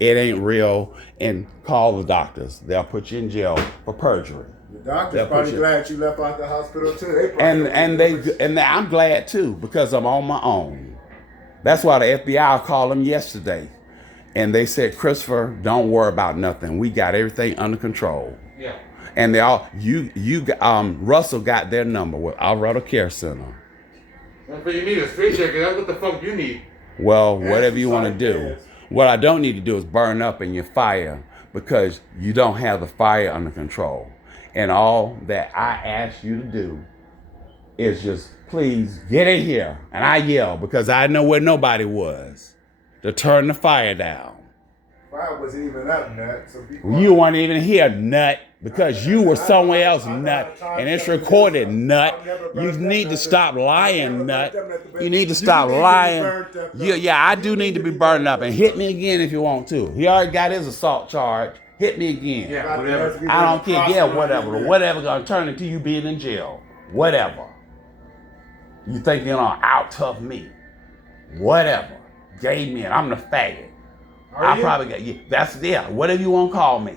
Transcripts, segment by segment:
it ain't real, and call the doctors. They'll put you in jail for perjury. The doctor's probably glad you left out the hospital too. And I'm glad too because I'm on my own. That's why the FBI called them yesterday, and they said, Christopher, don't worry about nothing. We got everything under control. Yeah. And they all Russell got their number with Alvarado Care Center. That's what you need, a straight checker. That's what the fuck you need. Well, whatever you want to do. What I don't need to do is burn up in your fire because you don't have the fire under control. And all that I ask you to do is just please get in here. And I yell because I know where nobody was to turn the fire down. Fire wasn't even up, nut. So you weren't even here, nut, because you were somewhere else, nut. And it's recorded, nut. You need to stop lying, nut. You need to stop lying. Yeah, I do need to be burned up. And hit me again if you want to. He already got his assault charge. Hit me again. Yeah, whatever. I don't care. Yeah, whatever. Whatever gonna turn into you being in jail. Whatever. You think you're gonna out tough me. Whatever. Gave me it. I'm the faggot. I probably got you. Whatever you want to call me.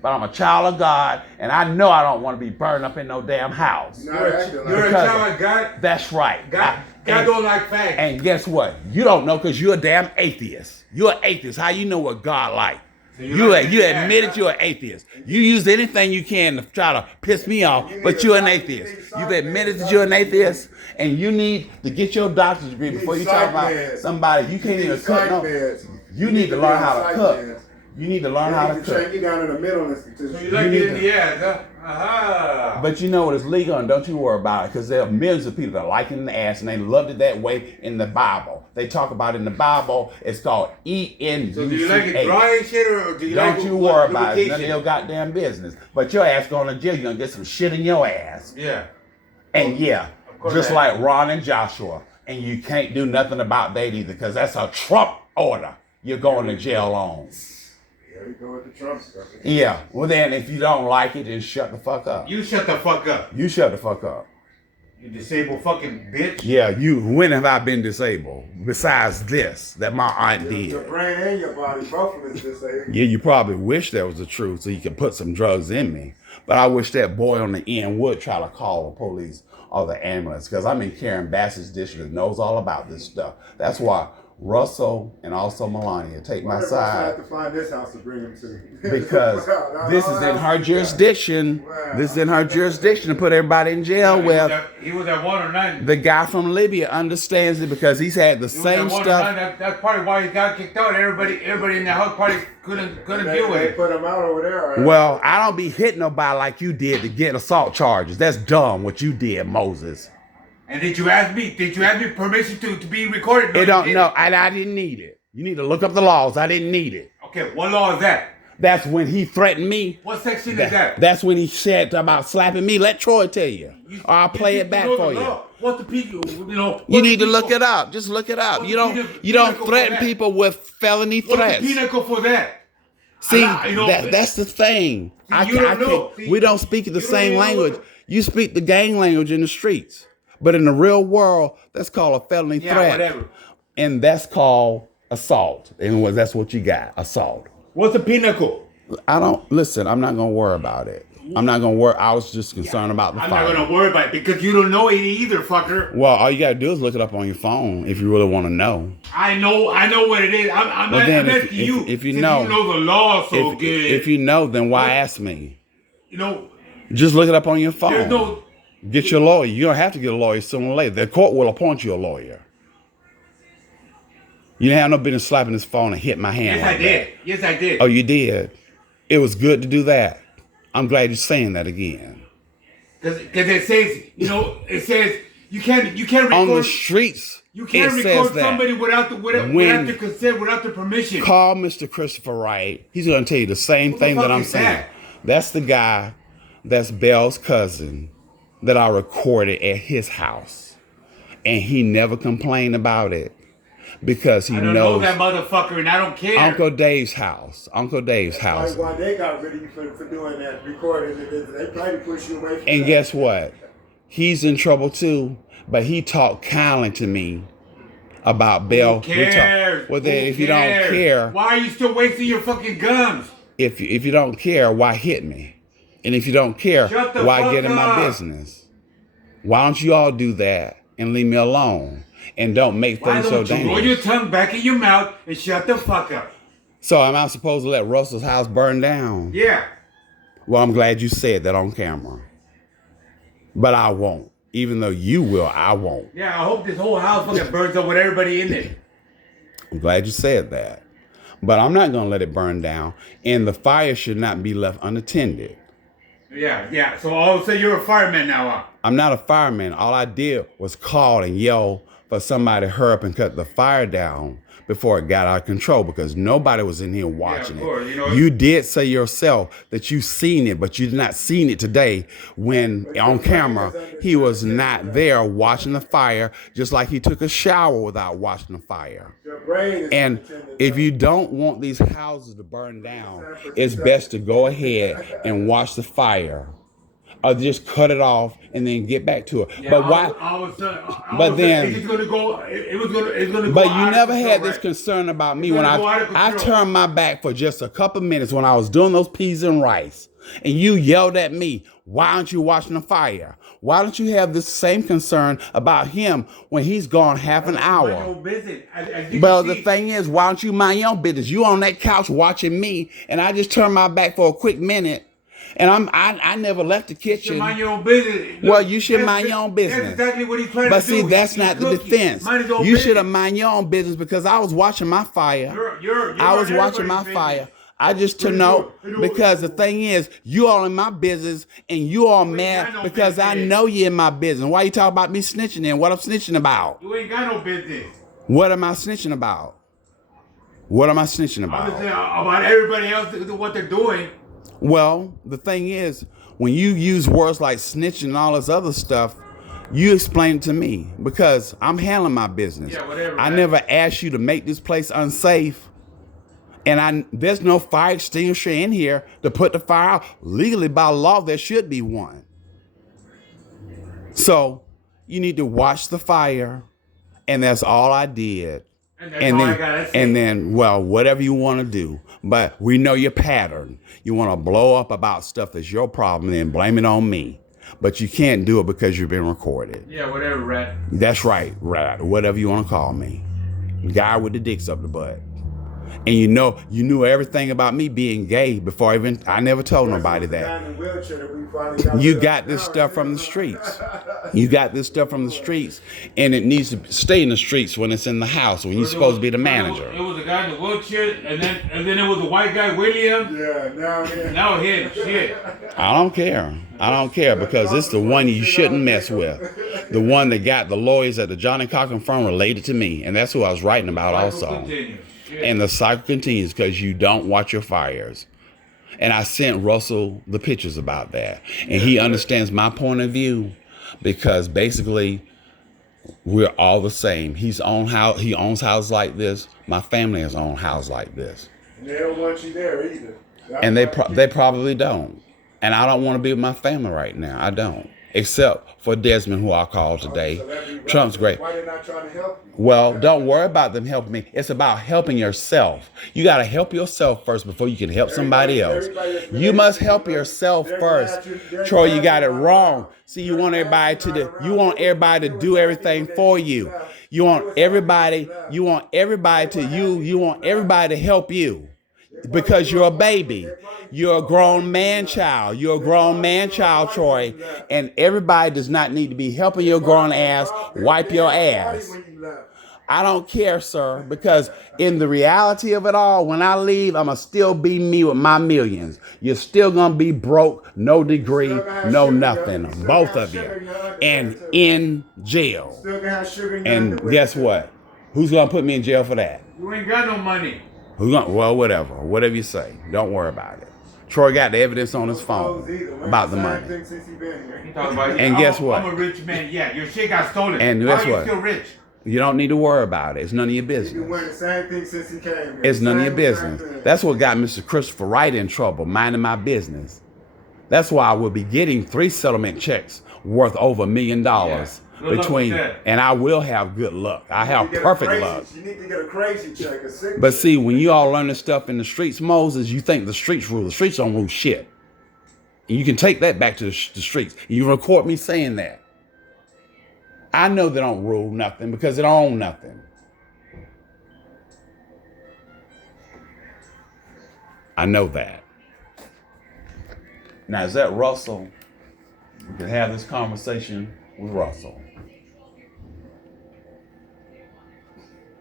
But I'm a child of God, and I know I don't want to be burned up in no damn house. You're a child of God? That's right. God don't like fags. And guess what? You don't know because you're a damn atheist. You're an atheist. How you know what God like? So you admitted you're an atheist. You use anything you can to try to piss me off, but you're an atheist. You've admitted that you're an atheist, and you need to get your doctor's degree before you talk about somebody. You can't even cook. No. You need to learn how to cook. You need to learn how to cook. Train you down in the middle institution. So you like it in the ass, huh? Aha. But you know what? It's legal, and don't you worry about it, because there are millions of people that like it in the ass, and they loved it that way in the Bible. They talk about it in the Bible. It's called ENUCH. So do you like it dry and shit, or do you don't like you worry about it. None of your goddamn business. But your ass going to jail, you're going to get some shit in your ass. Yeah. And just like Ron and Joshua. And you can't do nothing about that either, because that's a Trump order you're going to jail on. Yeah, we go with the Trump stuff. Yeah. Well, then, if you don't like it, then shut the fuck up. You shut the fuck up. You shut the fuck up. You disabled fucking bitch. Yeah, when have I been disabled? Besides this, that my aunt did. Your brain and your body, both of us disabled. Yeah, you probably wish that was the truth so you could put some drugs in me. But I wish that boy on the end would try to call the police or the ambulance, because I'm in Karen Bassett's district and knows all about this stuff. That's why Russell and also Melania take my side. I have to find this house to bring him to. Because this is in her jurisdiction. Wow. This is in her jurisdiction to put everybody in jail. He was at 109. The guy from Libya understands it because he's had the same stuff. That's probably why he got kicked out. Everybody in the house party couldn't deal with it. Put him out over there. Right? Well, I don't be hitting nobody like you did to get assault charges. That's dumb what you did, Moses. And did you ask me permission to be recorded? I didn't need it. You need to look up the laws. I didn't need it. Okay, what law is that? That's when he threatened me. What section is that? That's when he said about slapping me. Let Troy tell you. Or I'll play it back for you. What's the people? You need to look it up. Just look it up. You don't threaten people with felony threats. What's the pinnacle for that? See, that's the thing. We don't speak the same language. You speak the gang language in the streets. But in the real world, that's called a felony threat. Whatever. And that's called assault. And that's what you got, assault. What's the pinnacle? I'm not going to worry about it. I'm not going to worry. I was just concerned about the fire. I'm not going to worry about it because you don't know it either, fucker. Well, all you got to do is look it up on your phone if you really want to know. I know what it is. I'm asking you. If you know the law so good. If you know, then why ask me? Just look it up on your phone. Get your lawyer. You don't have to get a lawyer sooner or later. The court will appoint you a lawyer. You didn't have no business slapping this phone and hit my hand. Yes, I did. Oh, you did? It was good to do that. I'm glad you're saying that again. Because it says, you can't record. On the streets, you can't record somebody without the consent, without the permission. Call Mr. Christopher Wright. He's going to tell you the same thing that I'm saying. That's the guy that's Belle's cousin that I recorded at his house. And he never complained about it because he knows. I don't know that motherfucker and I don't care. Uncle Dave's house. That's why they got rid of you for doing that, recording it. They probably pushed you away from And guess what? He's in trouble too, but he talked kindly to me about Bell. Who cares? Well, then, Who if you don't cares? care, Why are you still wasting your fucking guns? if you don't care, why hit me? And if you don't care, Shut the why fuck get in my up. business? Why don't you all do that and leave me alone and don't make Why things so don't you roll dangerous? your tongue back in your mouth and shut the fuck up? So am I supposed to let Russell's house burn down? Yeah. Well, I'm glad you said that on camera. But I won't. Even though you will, I won't. Yeah, I hope this whole house fucking burns up with everybody in it. I'm glad you said that. But I'm not going to let it burn down. And the fire should not be left unattended. Yeah. So all of a sudden you're a fireman now, huh? I'm not a fireman. All I did was call and yell for somebody to hurry up and cut the fire down before it got out of control, because nobody was in here watching course, it. You did say yourself that you seen it, but you did not seen it today when on camera he was not there watching the fire, just like he took a shower without watching the fire. And if you don't want these houses to burn down, it's best to go ahead and watch the fire. Or just cut it off and then get back to it. Yeah, but why? But then, it's gonna go. It's gonna go. but you out never of had control, this concern about me It's when gonna go out of I control. turned my back for just a couple minutes when I was doing those peas and rice, and you yelled at me. Why aren't you watching the fire? Why don't you have this same concern about him when he's gone half an Mind hour? your own business. As you Well, can the see, thing is, why don't you mind your own business? You on that couch watching me, and I just turned my back for a quick minute, and I never left the you kitchen. should mind your own business. Well, you should That's- mind your own business. That's exactly what he's trying But to do. see, that's He's not the cooking. defense. Mind his own You should have business. mind your own business, because I was watching my fire. You're I was watching my everybody's fire. business. I just to know, because the thing is, you all in my business and you all ain't mad got no because I business. know you in my business. Why you talk about me snitching then? What I'm snitching about? You ain't got no business. What am I snitching about? What am I snitching I'm about? saying about everybody else what they're doing. Well, the thing is, when you use words like snitching and all this other stuff, you explain it to me, because I'm handling my business. Yeah, whatever, I man. never asked you to make this place unsafe. And there's no fire extinguisher in here to put the fire out. Legally, by law, there should be one. So you need to watch the fire, and that's all I did. And that's all I gotta say. And then, well, whatever you want to do. But we know your pattern. You want to blow up about stuff that's your problem and then blame it on me. But you can't do it because you've been recorded. Yeah, whatever, rat. That's right, whatever you want to call me. Guy with the dicks up the butt. And you knew everything about me being gay before I never told nobody that. You got this stuff from the streets. You got this stuff from the streets, and it needs to stay in the streets when it's in the house, when you're supposed to be the manager. It was a guy in the wheelchair, and then it was a white guy, William. Yeah, Now him, shit. I don't care because it's the one you shouldn't mess with. The one that got the lawyers at the Johnny Cochran firm related to me, and that's who I was writing about also. Continue. Shit. And the cycle continues because you don't watch your fires. And I sent Russell the pictures about that. And he understands my point of view, because basically we're all the same. He owns houses like this. My family has owned houses like this. And they don't want you there either. And they probably don't. And I don't want to be with my family right now. I don't. Except for Desmond, who I called today. Trump's great. Why they not trying to help you? Well, don't worry about them helping me. It's about helping yourself. You got to help yourself first before you can help somebody else. You must help yourself first. Troy, you got it wrong. See, you want everybody to do everything for you. You want everybody to help you. Because you're a baby. You're a grown man child. You're a grown man child, Troy. And everybody does not need to be helping your grown ass wipe your ass. I don't care, sir, because in the reality of it all, when I leave, I'm going to still be me with my millions. You're still going to be broke, no degree, no nothing, both of you, and in jail. And guess what? Who's going to put me in jail for that? You ain't got no money. Well, whatever you say. Don't worry about it. Troy got the evidence on his phone about the money. You talking about, And guess what? I'm a rich man. Yeah, your shit got stolen. And How guess are you what? still rich? You don't need to worry about it. It's none of your He's been business. wearing the same thing since he came here. It's none of your Same business. thing. That's what got Mr. Christopher Wright in trouble, minding my business. That's why I will be getting 3 settlement checks worth over $1 million Good luck between, with that. and I will have good luck. I have You get a perfect crazy- luck. You need to get a crazy check. A sick But check. see, when you all learn this stuff in the streets, Moses, you think the streets rule. The streets don't rule shit. And you can take that back to the streets. You record me saying that. I know they don't rule nothing because they don't own nothing. I know that. Now, is that Russell? We can have this conversation with Russell.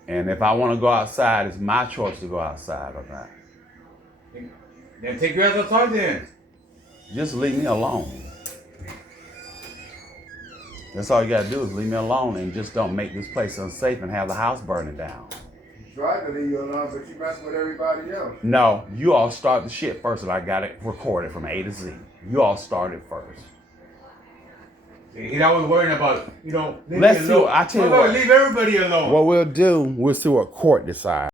And if I want to go outside, it's my choice to go outside or not. Then take your ass outside then. Just leave me alone. That's all you gotta do is leave me alone and just don't make this place unsafe and have the house burning down. Tried to leave you alone, but you messing with everybody else. No, you all start the shit first and I got it recorded from A to Z. You all started first. He's always worrying about, leave Let's me see alone. what- I tell you Well, what. leave everybody alone. What we'll do, we'll see what court decides.